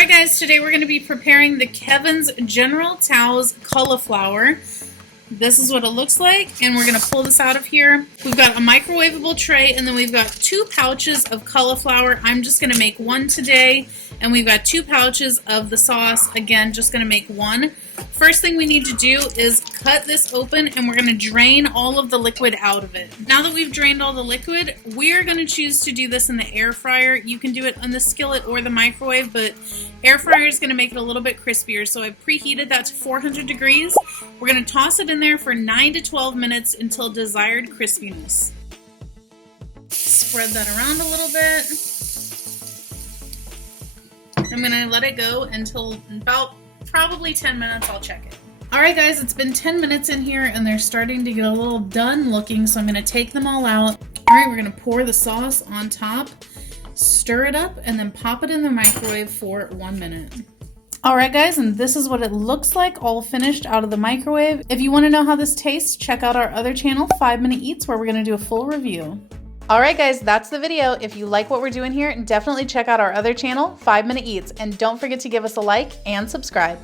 Alright guys, today we're going to be preparing the Kevin's General Tso's cauliflower. This is what it looks like, and we're going to pull this out of here. We've got a microwavable tray, and then we've got 2 pouches of cauliflower. I'm just going to make 1 today, and we've got 2 pouches of the sauce. Again, just going to make 1. First thing we need to do is cut this open, and we're going to drain all of the liquid out of it. Now that we've drained all the liquid, we are going to choose to do this in the air fryer. You can do it on the skillet or the microwave, but air fryer is going to make it a little bit crispier. So I've preheated that to 400 degrees. We're going to toss it in there for 9 to 12 minutes until desired crispiness. Spread that around a little bit. I'm going to let it go until about probably 10 minutes. I'll check it. Alright guys, it's been 10 minutes in here and they're starting to get a little done looking, so I'm going to take them all out. Alright, we're going to pour the sauce on top, stir it up, and then pop it in the microwave for 1 minute. Alright guys, and this is what it looks like all finished out of the microwave. If you want to know how this tastes, check out our other channel, 5 Minute Eats, where we're going to do a full review. Alright guys, that's the video. If you like what we're doing here, definitely check out our other channel, 5 Minute Eats, and don't forget to give us a like and subscribe.